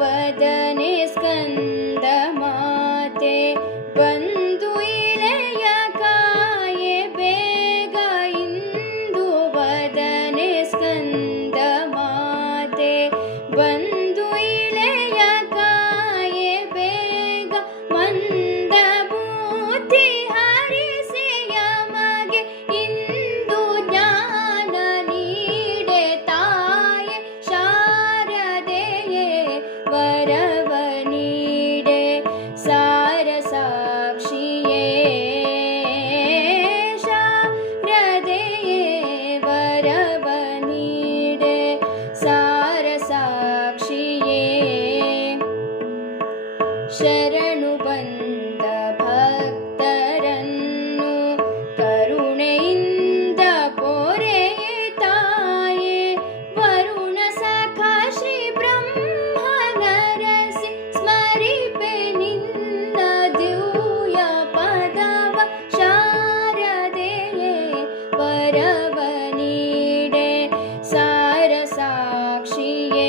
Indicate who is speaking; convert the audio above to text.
Speaker 1: वद You.